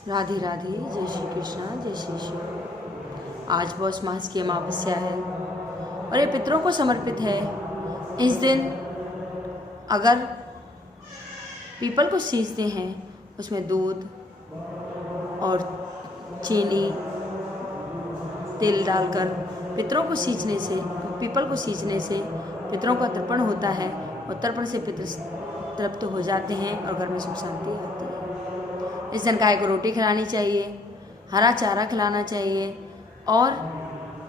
राधे राधे, जय श्री कृष्णा, जय श्री शिव। आज पौष मास की अमावस्या है और ये पितरों को समर्पित है। इस दिन अगर पीपल को सींचते हैं, उसमें दूध और चीनी तेल डालकर पितरों को सींचने से, पीपल को सींचने से पितरों का तर्पण होता है और तर्पण से पितर तृप्त हो जाते हैं और घर में सुख शांति आती है। इस दिन गाय को रोटी खिलानी चाहिए, हरा चारा खिलाना चाहिए और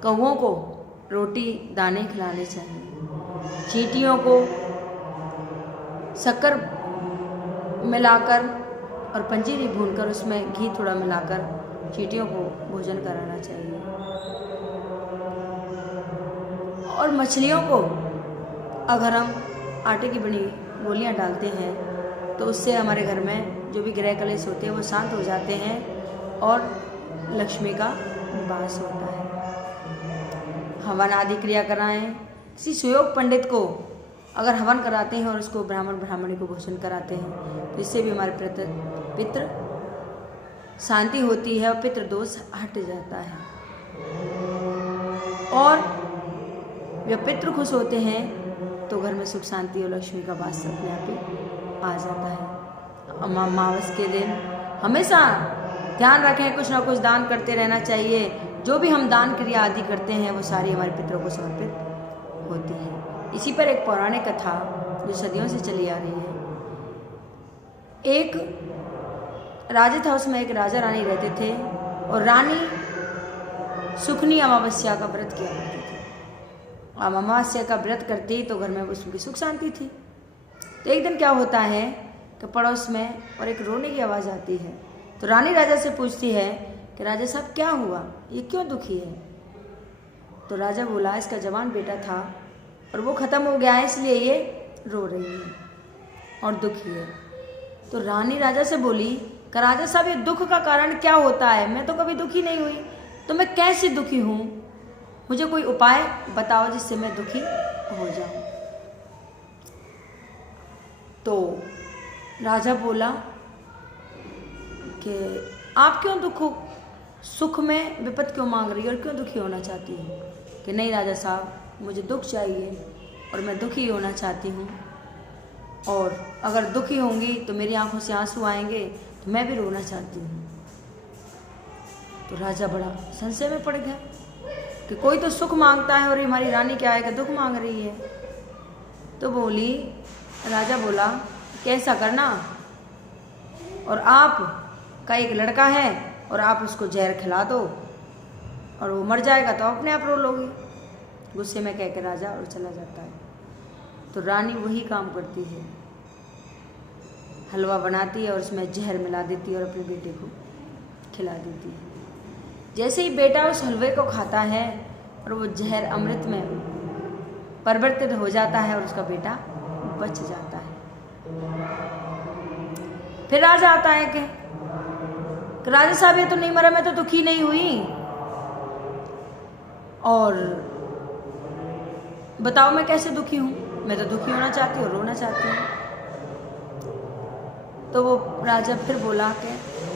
कौओं को रोटी दाने खिलाने चाहिए। चींटियों को शक्कर मिलाकर और पंजीरी भूनकर उसमें घी थोड़ा मिलाकर चींटियों को भोजन कराना चाहिए। और मछलियों को अगर हम आटे की बनी गोलियां डालते हैं तो उससे हमारे घर में जो भी ग्रह कलेश होते हैं वो शांत हो जाते हैं और लक्ष्मी का वास होता है। हवन आदि क्रिया कराएं। किसी सुयोग पंडित को अगर हवन कराते हैं और उसको ब्राह्मणी को भोजन कराते हैं तो इससे भी हमारे पितृ शांति होती है और पितृ दोष हट जाता है और जब पितृ खुश होते हैं तो घर में सुख शांति और लक्ष्मी का वास अपने आप ही आ जाता है। अमावस के दिन हमेशा ध्यान रखें, कुछ ना कुछ दान करते रहना चाहिए। जो भी हम दान क्रिया आदि करते हैं वो सारी हमारे पितरों को समर्पित होती है। इसी पर एक पौराणिक कथा जो सदियों से चली आ रही है। एक राज्य था, उसमें एक राजा रानी रहते थे और रानी सुखनी अमावस्या का व्रत किया करती थी। अमावस्या का व्रत करती तो घर में उसकी सुख शांति थी। तो एक दिन क्या होता है कि पड़ोस में और एक रोने की आवाज़ आती है। तो रानी राजा से पूछती है कि राजा साहब क्या हुआ, ये क्यों दुखी है। तो राजा बोला इसका जवान बेटा था और वो ख़त्म हो गया है इसलिए ये रो रही है और दुखी है। तो रानी राजा से बोली कि राजा साहब ये दुख का कारण क्या होता है, मैं तो कभी दुखी नहीं हुई, तो मैं कैसे दुखी हूँ, मुझे कोई उपाय बताओ जिससे मैं दुखी हो जाऊँ। तो राजा बोला कि आप क्यों सुख में विपत्ति क्यों मांग रही है और क्यों दुखी होना चाहती है। कि नहीं राजा साहब मुझे दुख चाहिए और मैं दुखी होना चाहती हूँ और अगर दुखी होंगी तो मेरी आंखों से आंसू आएंगे तो मैं भी रोना चाहती हूँ। तो राजा बड़ा संशय में पड़ गया कि कोई तो सुख मांगता है और हमारी रानी क्या है कि दुख मांग रही है। तो राजा बोला कैसा करना, और आप का एक लड़का है और आप उसको जहर खिला दो और वो मर जाएगा तो अपने आप रो लोगी। गुस्से में कह के राजा और चला जाता है। तो रानी वही काम करती है, हलवा बनाती है और उसमें जहर मिला देती है और अपने बेटे को खिला देती है। जैसे ही बेटा उस हलवे को खाता है और वो जहर अमृत में परिवर्तित हो जाता है और उसका बेटा बच जाता है। फिर राजा आता है कि राजा साहब ये तो नहीं मरा, मैं तो दुखी नहीं हुई और बताओ मैं कैसे दुखी हूँ, मैं तो दुखी होना चाहती हूँ, रोना चाहती हूँ। तो वो राजा फिर बोला कि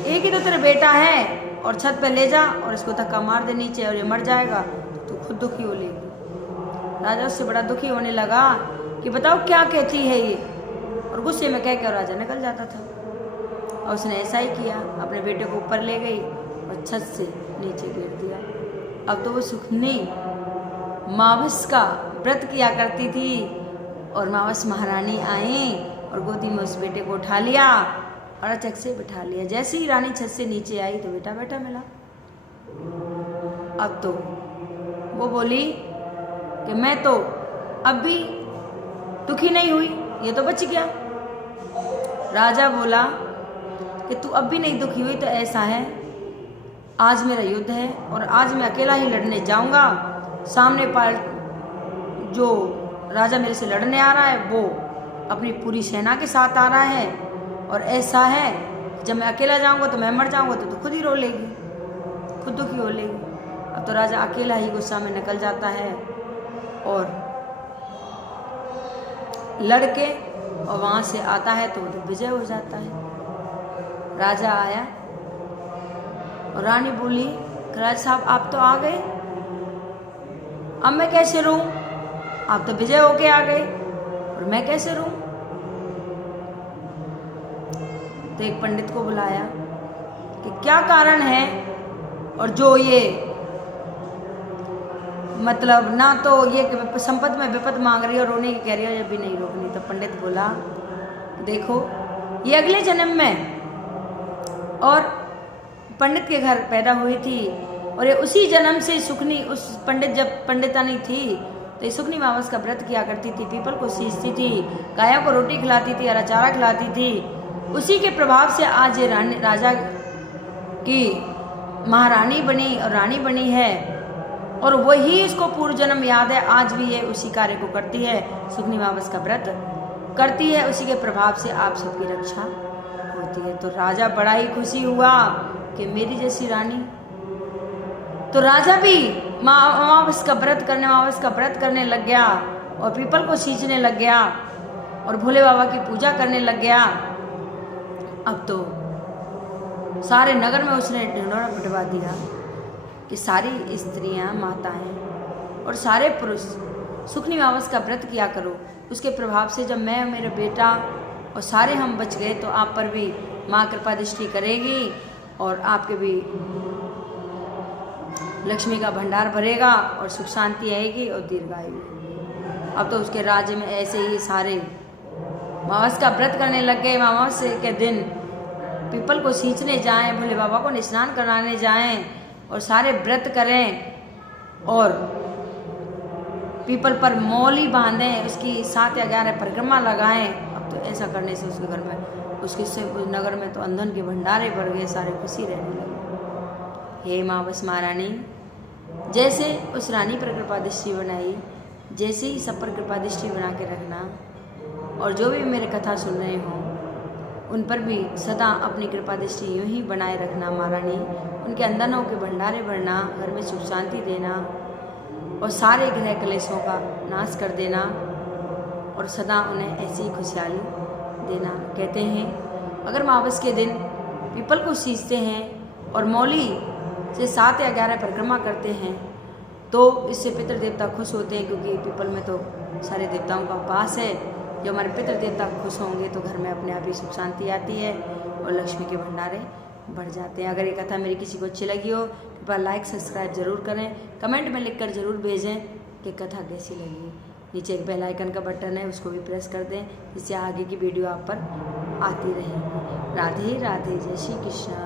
एक ही तो तेरा बेटा है और छत पे ले जा और इसको धक्का मार दे नीचे और ये मर जाएगा तो खुद दुखी हो लेगी। राजा उससे बड़ा दुखी होने लगा कि बताओ क्या कहती है ये, और गुस्से में कह के राजा निकल जाता था। और उसने ऐसा ही किया, अपने बेटे को ऊपर ले गई और छत से नीचे गिर दिया। अब तो वो सुखनी मावस का व्रत किया करती थी और मावस महारानी आई और गोदी में उस बेटे को उठा लिया और अचक से बिठा लिया। जैसे ही रानी छत से नीचे आई तो बेटा बैठा मिला। अब तो वो बोली कि मैं तो अब भी दुखी नहीं हुई, ये तो बच गया। राजा बोला कि तू अब भी नहीं दुखी हुई तो ऐसा है, आज मेरा युद्ध है और आज मैं अकेला ही लड़ने जाऊंगा। सामने जो राजा मेरे से लड़ने आ रहा है वो अपनी पूरी सेना के साथ आ रहा है और ऐसा है जब मैं अकेला जाऊंगा तो मैं मर जाऊंगा तो तू खुद ही रो लेगी, खुद दुखी हो लेगी। अब तो राजा अकेला ही गुस्सा में निकल जाता है और लड़के और वहाँ से आता है तो विजय हो जाता है। राजा आया और रानी बोली कि राजा साहब आप तो आ गए, अब मैं कैसे रहूं? आप तो विजय होके आ गए और मैं कैसे रहूं? तो एक पंडित को बुलाया कि क्या कारण है, और जो ये मतलब ना तो ये संपत्ति में विपद मांग रही है और रोने की कह रही है, जब भी नहीं रोकनी। तो पंडित बोला देखो ये अगले जन्म में और पंडित के घर पैदा हुई थी, और ये उसी जन्म से सुखनी, उस पंडित जब पंडितानी थी तो ये सुखनी मावस का व्रत किया करती थी, पीपल को सींचती थी, गायों को रोटी खिलाती थी, हरा चारा खिलाती थी। उसी के प्रभाव से आज ये राजा की महारानी बनी और रानी बनी है, और वही इसको पूर्व जन्म याद है, आज भी ये उसी कार्य को करती है, सुखनी मावस का व्रत करती है, उसी के प्रभाव से आप सबकी रक्षा होती है। तो राजा बड़ा ही खुशी हुआ कि मेरी जैसी रानी। तो राजा भी मावस का व्रत करने लग गया और पीपल को सींचने लग गया और भोले बाबा की पूजा करने लग गया। अब तो सारे नगर में उसने ढिंढोरा पिटवा दिया कि सारी स्त्रियां, माताएं और सारे पुरुष सुखनी मावस का व्रत किया करो। उसके प्रभाव से जब मैं, मेरा बेटा और सारे हम बच गए तो आप पर भी माँ कृपा दृष्टि करेगी और आपके भी लक्ष्मी का भंडार भरेगा और सुख शांति आएगी और दीर्घायु। अब तो उसके राज्य में ऐसे ही सारे मावस का व्रत करने लग गए। मावस के दिन पीपल को सींचने जाएं, भोले बाबा को स्नान कराने जाएं और सारे व्रत करें और पीपल पर मौली बांधें, उसकी 7 या 11 परिक्रमा लगाएं। अब तो ऐसा करने से उसके घर में, उसके से नगर में तो अंधन के भंडारे भर गए, सारे खुशी रहने लगे। हे मावस महारानी, जैसे उस रानी पर कृपा दृष्टि बनाई, जैसे ही सब पर कृपा दृष्टि बना के रखना, और जो भी मेरे कथा सुन रहे हों उन पर भी सदा अपनी कृपा दृष्टि यूँ ही बनाए रखना महारानी। उनके अंदनों के भंडारे भरना, घर में सुख शांति देना और सारे ग्रह कलेशों का नाश कर देना और सदा उन्हें ऐसी खुशहाली देना। कहते हैं अगर मावस के दिन पीपल को सींचते हैं और मौली से 7 या 11 परिक्रमा करते हैं तो इससे पितृ देवता खुश होते हैं, क्योंकि पीपल में तो सारे देवताओं का वास है। जब हमारे पितृ देवता खुश होंगे तो घर में अपने आप ही सुख शांति आती है और लक्ष्मी के भंडारे बढ़ जाते हैं। अगर ये कथा मेरी किसी को अच्छी लगी हो कृपया लाइक सब्सक्राइब जरूर करें, कमेंट में लिखकर जरूर भेजें कि कथा कैसी लगी। नीचे एक बेल आइकन का बटन है, उसको भी प्रेस कर दें, जिससे आगे की वीडियो आप पर आती रहेगी। राधे राधे, जय श्री कृष्ण।